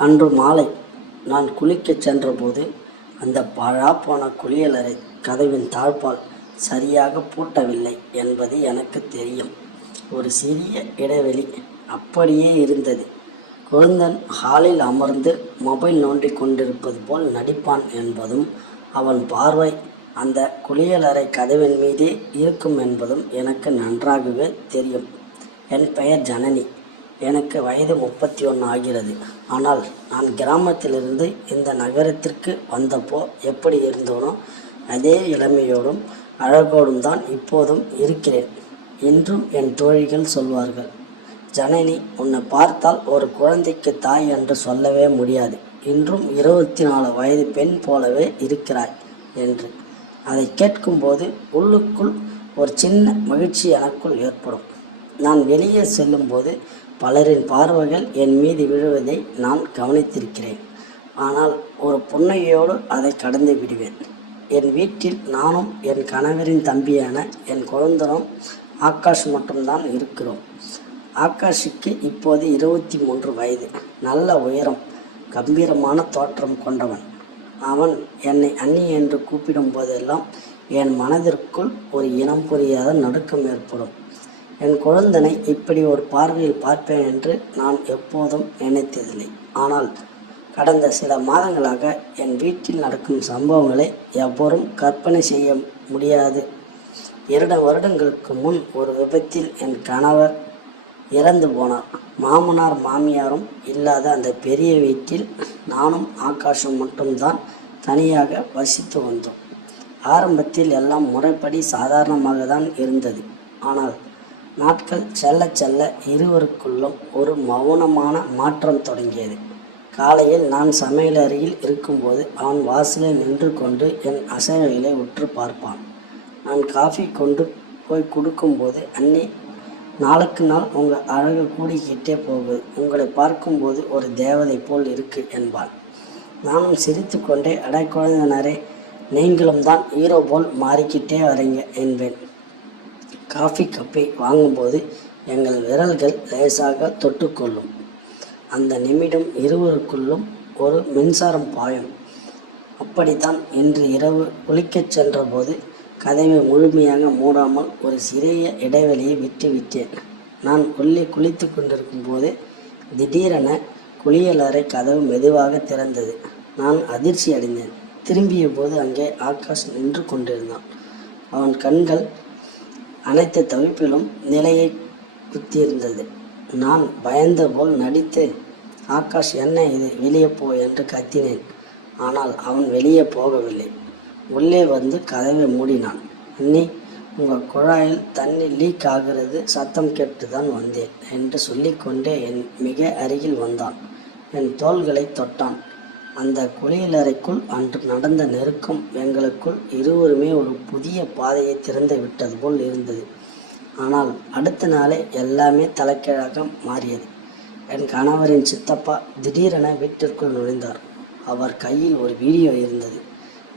அன்று மாலை நான் குளிக்கச் சென்றபோது அந்த பாழாப்போன குளியலறை கதவின் தாழ்பால் சரியாக பூட்டவில்லை என்பது எனக்கு தெரியும். ஒரு சிறிய இடைவெளி அப்படியே இருந்தது. கொழுந்தன் ஹாலில் அமர்ந்து மொபைல் நோண்டிக் கொண்டிருப்பது போல் நடிப்பான் என்பதும் அவன் பார்வை அந்த குளியலறை கதவின் மீதே இருக்கும் என்பதும் எனக்கு நன்றாகவே தெரியும். என் பெயர் ஜனனி. எனக்கு வயது 31 ஆகிறது. ஆனால் நான் கிராமத்திலிருந்து இந்த நகரத்திற்கு வந்தப்போ எப்படி இருந்தோனோ அதே இளமையோடும் அழகோடும் தான் இப்போதும் இருக்கிறேன். இன்றும் என் தோழிகள் சொல்வார்கள், ஜனனி, உன்னை பார்த்தால் ஒரு குழந்தைக்கு தாய் என்று சொல்லவே முடியாது. இன்றும் 24 வயது பெண் போலவே இருக்கிறாய் என்று. அதை கேட்கும்போது உள்ளுக்குள் ஒரு சின்ன மகிழ்ச்சி எனக்குள் ஏற்படும். நான் வெளியே செல்லும்போது பலரின் பார்வைகள் என் மீது விழுவதை நான் கவனித்திருக்கிறேன். ஆனால் ஒரு புன்னகையோடு அதை கடந்து விடுவேன். என் வீட்டில் நானும் என் கணவரின் தம்பியான என் குழந்தனும் ஆகாஷ் மட்டும்தான் இருக்கிறோம். ஆகாஷுக்கு இப்போது 23 வயது. நல்ல உயரம், கம்பீரமான தோற்றம் கொண்டவன். அவன் என்னை அண்ணி என்று கூப்பிடும் போதெல்லாம் என் மனதிற்குள் ஒரு இனம் புரியாத நடுக்கம் ஏற்படும். என் குழந்தனை இப்படி ஒரு பார்வையில் பார்ப்பேன் என்று நான் எப்போதும் நினைத்ததில்லை. ஆனால் கடந்த சில மாதங்களாக என் வீட்டில் நடக்கும் சம்பவங்களை எவரும் கற்பனை செய்ய முடியாது. 2 வருடங்களுக்கு முன் ஒரு விபத்தில் என் கணவர் இறந்து போனார். மாமனார் மாமியாரும் இல்லாத அந்த பெரிய வீட்டில் நானும் ஆகாஷும் மட்டும்தான் தனியாக வசித்து வந்தோம். ஆரம்பத்தில் எல்லாம் முறைப்படி சாதாரணமாக தான் இருந்தது. ஆனால் நாட்கள் செல்ல செல்ல இருவருக்குள்ளும் ஒரு மௌனமான மாற்றம் தொடங்கியது. காலையில் நான் சமையலறையில் இருக்கும்போது அவன் வாசலில் நின்று கொண்டு என் அசைவுகளை உற்று பார்ப்பான். நான் காஃபி கொண்டு போய் கொடுக்கும்போது, அண்ணி, நாளுக்கு நாள் உங்கள் அழகு கூடிக்கிட்டே போகுது. உங்களை பார்க்கும்போது ஒரு தேவதை போல் இருக்கு என்பான். நானும் சிரித்து கொண்டே, அடை குழந்தைனரே, நீங்களும் தான் ஹீரோ போல் மாறிக்கிட்டே வரீங்க என்பேன். காஃபி கப்பை வாங்கும்போது எங்கள் விரல்கள் லேசாக தொட்டுக்கொள்ளும். அந்த நிமிடம் இருவருக்குள்ளும் ஒரு மின்சாரம் பாயும். அப்படித்தான் இன்று இரவு குளிக்கச் சென்றபோது கதவை முழுமையாக மூடாமல் ஒரு சிறிய இடைவெளியை விட்டு விட்டேன். நான் உள்ளே குளித்து கொண்டிருக்கும் போது திடீரென குளியலறை கதவு மெதுவாக திறந்தது. நான் அதிர்ச்சி அடைந்தேன். திரும்பிய போது அங்கே ஆகாஷ் நின்று கொண்டிருந்தான். அவன் கண்கள் அனைத்து தவிப்பிலும் நிலையை குத்தியிருந்தது. நான் பயந்த போல் நடித்து, ஆகாஷ், என்ன இது, வெளியே போ என்று கத்தினேன். ஆனால் அவன் வெளியே போகவில்லை. உள்ளே வந்து கதவை மூடினான். அண்ணி, உங்கள் குழாயில் தண்ணி லீக் ஆகிறது, சத்தம் கேட்டு தான் வந்தேன் என்று சொல்லிக்கொண்டே என் மிக அருகில் வந்தான். என் தோள்களை தொட்டான். அந்த குளியலறைக்குள் அன்று நடந்த நெருக்கம் எங்களுக்குள் இருவருமே ஒரு புதிய பாதையை திறந்து விட்டது போல் இருந்தது. ஆனால் அடுத்த நாளே எல்லாமே தலைகீழாக மாறியது. என் கணவரின் சித்தப்பா திடீரென வீட்டிற்குள் நுழைந்தார். அவர் கையில் ஒரு வீடியோ இருந்தது.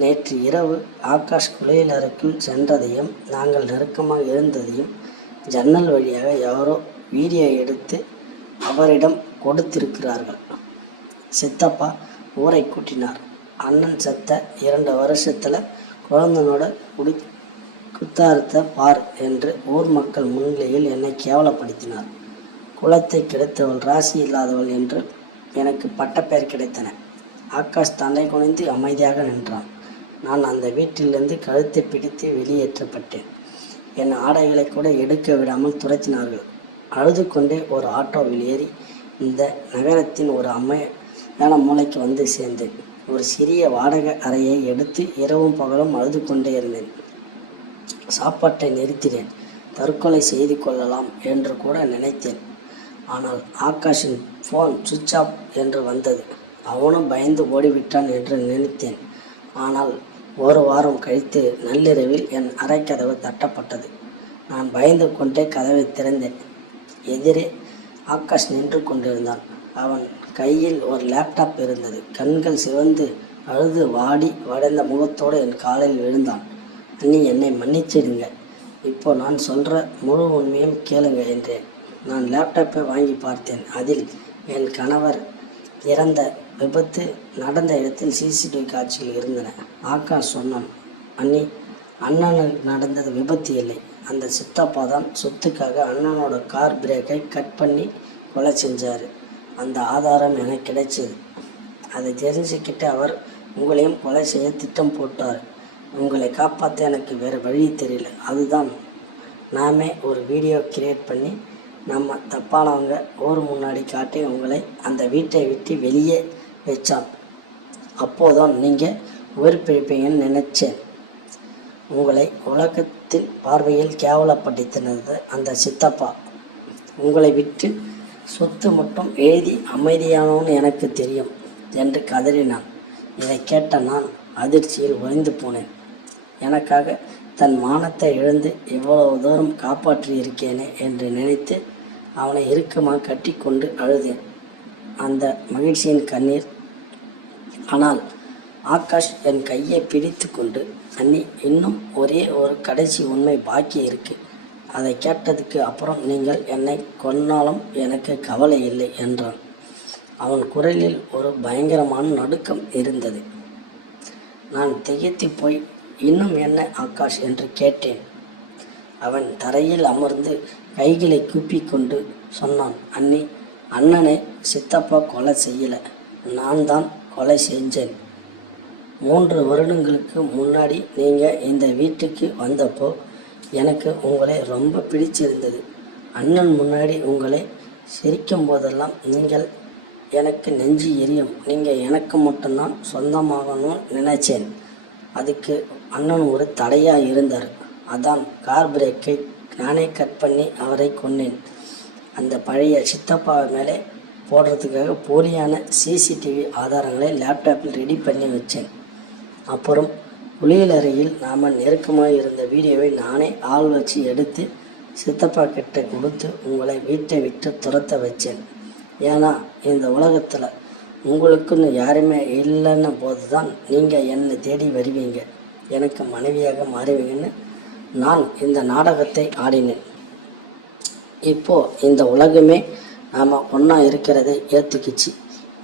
நேற்று இரவு ஆகாஷ் குளியலறைக்குள் சென்றதையும் நாங்கள் நெருக்கமாக இருந்ததையும் ஜன்னல் வழியாக யாரோ வீடியோ எடுத்து அவரிடம் கொடுத்திருக்கிறார்கள். சித்தப்பா ஊரை கூட்டினார். அண்ணன் செத்த 2 வருஷத்துல குழந்தனோட குத்தாரத்தை பார் என்று ஊர் மக்கள் முன்னிலையில் என்னை கேவலப்படுத்தினார். குலத்தை கெடுத்தவள், ராசி இல்லாதவள் என்று எனக்கு பட்டப்பெயர் கிடைத்தன. ஆகாஷ் தன்னை குனிந்து அமைதியாக நின்றான். நான் அந்த வீட்டிலிருந்து கழுத்தை பிடித்து வெளியேற்றப்பட்டேன். என் ஆடைகளை கூட எடுக்க விடாமல் துரத்தினார்கள். அழுது கொண்டே ஒரு ஆட்டோவில் ஏறி இந்த நகரத்தின் ஒரு அமைதியான மூலைக்கு வந்து சேர்ந்தேன். ஒரு சிறிய வாடகை அறையை எடுத்து இரவும் பகலும் அழுது கொண்டே இருந்தேன். சாப்பாட்டை நிறுத்தினேன். தற்கொலை செய்து கொள்ளலாம் என்று கூட நினைத்தேன். ஆனால் ஆகாஷின் ஃபோன் சுவிட்ச் ஆஃப் என்று வந்தது. அவனும் பயந்து ஓடிவிட்டான் என்று நினைத்தேன். ஆனால் 1 வாரம் கழித்து நள்ளிரவில் என் அறை கதவு தட்டப்பட்டது. நான் பயந்து கொண்டே கதவை திறந்தேன். எதிரே ஆகாஷ் நின்று கொண்டிருந்தான். அவன் கையில் ஒரு லேப்டாப் இருந்தது. கண்கள் சிவந்து அழுது வாடி வடைந்த முகத்தோடு என் காலில் விழுந்தான். அண்ணி, என்னை மன்னிச்சிடுங்க. இப்போ நான் சொல்கிற முழு உண்மையும் கேளுங்க என்றேன். நான் லேப்டாப்பை வாங்கி பார்த்தேன். அதில் என் கணவர் இறந்த விபத்து நடந்த இடத்தில் சிசிடிவி காட்சிகள் இருந்தன. ஆகாஷ் சொன்னான், அண்ணி, அண்ணனுக்கு நடந்தது விபத்து இல்லை. அந்த சித்தப்பா தான் சொத்துக்காக அண்ணனோட கார் பிரேக்கை கட் பண்ணி கொலை செஞ்சார். அந்த ஆதாரம் எனக்கு கிடைச்சது. அதை தெரிஞ்சுக்கிட்டு அவர் உங்களையும் கொலை செய்ய திட்டம் போட்டார். உங்களை காப்பாற்ற எனக்கு வேறு வழி தெரியல. அதுதான் நாமே ஒரு வீடியோ கிரியேட் பண்ணி நம்ம தப்பானவங்க ஊர் முன்னாடி காட்டி உங்களை அந்த வீட்டை விட்டு வெளியே வச்சான். அப்போதான் நீங்கள் உயிர் பிழைப்பீங்கன்னு நினச்சேன். உங்களை உலகத்தின் பார்வையில் கேவலப்படுத்தினது அந்த சித்தப்பா. உங்களை விட்டு சொத்து மட்டும் எழுதி அமைதியானோன்னு எனக்கு தெரியும் என்று கதறினான். இதை கேட்ட நான் அதிர்ச்சியில் உறைந்து போனேன். எனக்காக தன் மானத்தை இழந்து இவ்வளவு தூரம் காப்பாற்றி இருக்கேனே என்று நினைத்து அவனை இறுக்கமாக கட்டி கொண்டு அழுதேன். அந்த மகிழ்ச்சியின் கண்ணீர். ஆனால் ஆகாஷ் என் கையை பிடித்து கொண்டு, அண்ணி, இன்னும் ஒரே ஒரு கடைசி உண்மை பாக்கி இருக்கு. அதை கேட்டதுக்கு அப்புறம் நீங்கள் என்னை கொன்னாலும் எனக்கு கவலை இல்லை என்றான். அவன் குரலில் ஒரு பயங்கரமான நடுக்கம் இருந்தது. நான் திகைத்து போய், இன்னும் என்ன ஆகாஷ் என்று கேட்டேன். அவன் தரையில் அமர்ந்து கைகளை கூப்பிக்கொண்டு சொன்னான், அண்ணி, அண்ணனை சித்தப்பா கொலை செய்யலை, நான் தான் கொலை செஞ்சேன். 3 வருடங்களுக்கு முன்னாடி நீங்கள் இந்த வீட்டுக்கு வந்தப்போ எனக்கு உங்களை ரொம்ப பிடிச்சிருந்தது. அண்ணன் முன்னாடி உங்களை சிரிக்கும் போதெல்லாம் நீங்கள் எனக்கு நெஞ்சு எரியும். நீங்கள் எனக்கு மட்டும்தான் சொந்தமாகணும்னு நினைச்சேன். அதுக்கு அண்ணன் ஒரு தடையாக இருந்தார். அதான் கார் பிரேக்கை நானே கட் பண்ணி அவரை கொன்னேன். அந்த பழைய சித்தப்பா மேலே போடுறதுக்காக போலியான சிசிடிவி ஆதாரங்களை லேப்டாப்பில் ரெடி பண்ணி வச்சேன். அப்புறம் குளியலறையில் நாம் நெருக்கமாக இருந்த வீடியோவை நானே ஆள் வச்சு எடுத்து சித்தப்பா கிட்ட கொடுத்து உங்களை வீட்டை விட்டு துரத்த வச்சேன். ஏன்னா இந்த உலகத்தில் உங்களுக்குன்னு யாருமே இல்லைன்ன போது தான் நீங்கள் என்னை தேடி வருவீங்க, எனக்கு மனைவியாக மாறுவீங்கன்னு நான் இந்த நாடகத்தை ஆடினேன். இப்போது இந்த உலகமே நாம் ஒன்றா இருக்கிறதை ஏற்றுக்கிச்சு.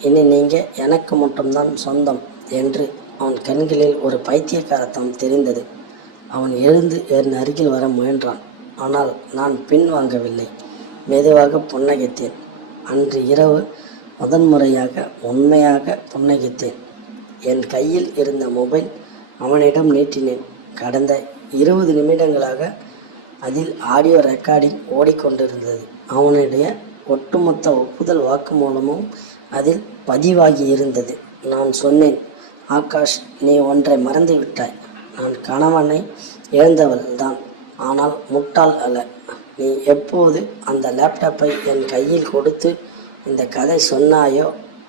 இனி நீங்கள் எனக்கு மட்டும்தான் சொந்தம் என்று அவன் கண்களில் ஒரு பைத்தியக்காரத்தம் தெரிந்தது. அவன் எழுந்து என் அருகில் வர முயன்றான். ஆனால் நான் பின் வாங்கவில்லை. மெதுவாக புன்னகைத்தேன். அன்று இரவு முதன்முறையாக உண்மையாக புன்னகைத்தேன். என் கையில் இருந்த மொபைல் அவனிடம் நீட்டினேன். கடந்த 20 நிமிடங்களாக அதில் ஆடியோ ரெக்கார்டிங் ஓடிக்கொண்டிருந்தது. அவனுடைய ஒட்டுமொத்த ஒப்புதல் வாக்குமூலமும் அதில் பதிவாகி இருந்தது. நான் சொன்னேன், ஆகாஷ், நீ ஒன்றை மறந்து விட்டாய். நான் கணவனை இழந்தவள் தான், ஆனால் முட்டாள் அல்ல. நீ எப்போது அந்த லேப்டாப்பை என் கையில் கொடுத்து இந்த கதை சொன்னாயோ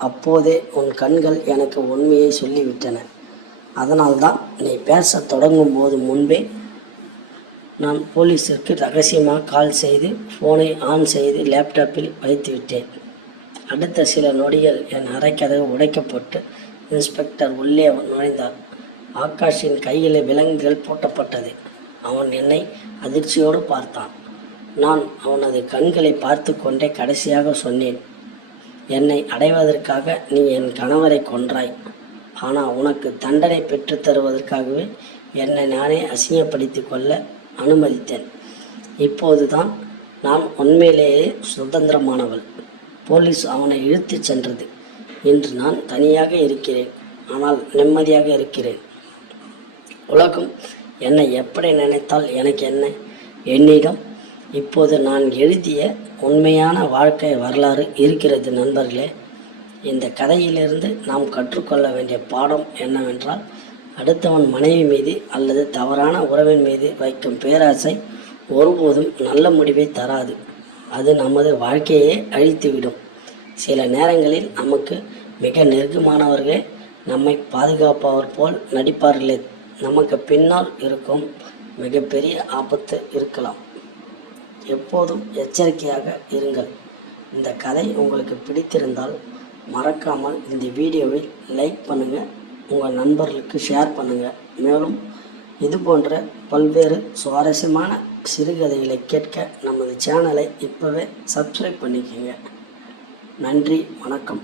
அப்போதே உன் கண்கள் எனக்கு உண்மையை சொல்லிவிட்டன. அதனால்தான் நீ பேச தொடங்கும் போது முன்பே நான் போலீஸிற்கு ரகசியமாக கால் செய்து ஃபோனை ஆன் செய்து லேப்டாப்பில் வைத்து விட்டேன். அடுத்த சில நொடிகள் என் அறைக்கதவு உடைக்கப்பட்டு இன்ஸ்பெக்டர் உள்ளே நுழைந்தார். ஆகாஷின் கையில் விலங்குகள் பூட்டப்பட்டது. அவன் என்னை அதிர்ச்சியோடு பார்த்தான். நான் அவனது கண்களை பார்த்து கொண்டே கடைசியாக சொன்னேன், என்னை அடைவதற்காக நீ என் கணவரை கொன்றாய். ஆனால் உனக்கு தண்டனை பெற்று தருவதற்காகவே என்னை நானே அசிங்கப்படுத்தி கொள்ள அனுமதித்தேன். இப்போது தான் நான் உண்மையிலேயே சுதந்திரமானவள். போலீஸ் அவனை இழுத்து சென்றது. இன்று நான் தனியாக இருக்கிறேன், ஆனால் நிம்மதியாக இருக்கிறேன். உலகம் என்னை எப்படி நினைத்தால் எனக்கு என்ன? என்னிடம் இப்போது நான் எழுதிய உண்மையான வாழ்க்கை வரலாறு இருக்கிறது. நண்பர்களே, இந்த கதையிலிருந்து நாம் கற்றுக்கொள்ள வேண்டிய பாடம் என்னவென்றால், அடுத்தவன் மனைவி மீது அல்லது தவறான உறவின் மீது வைக்கும் பேராசை ஒருபோதும் நல்ல முடிவை தராது. அது நமது வாழ்க்கையை அழித்துவிடும். சில நேரங்களில் நமக்கு மிக நெருக்கமானவர்களே நம்மை பாதுகாப்பவர் போல் நடிப்பார்களே, நமக்கு பின்னால் இருக்கும் மிகப்பெரிய ஆபத்து இருக்கலாம். எப்போதும் எச்சரிக்கையாக இருங்கள். இந்த கதை உங்களுக்கு பிடித்திருந்தால் மறக்காமல் இந்த வீடியோவை லைக் பண்ணுங்கள், உங்கள் நண்பர்களுக்கு ஷேர் பண்ணுங்கள். மேலும் இது போன்ற பல்வேறு சுவாரஸ்யமான சிறுகதைகளை கேட்க நமது சேனலை இப்போவே சப்ஸ்கிரைப் பண்ணிக்கோங்க. நன்றி, வணக்கம்.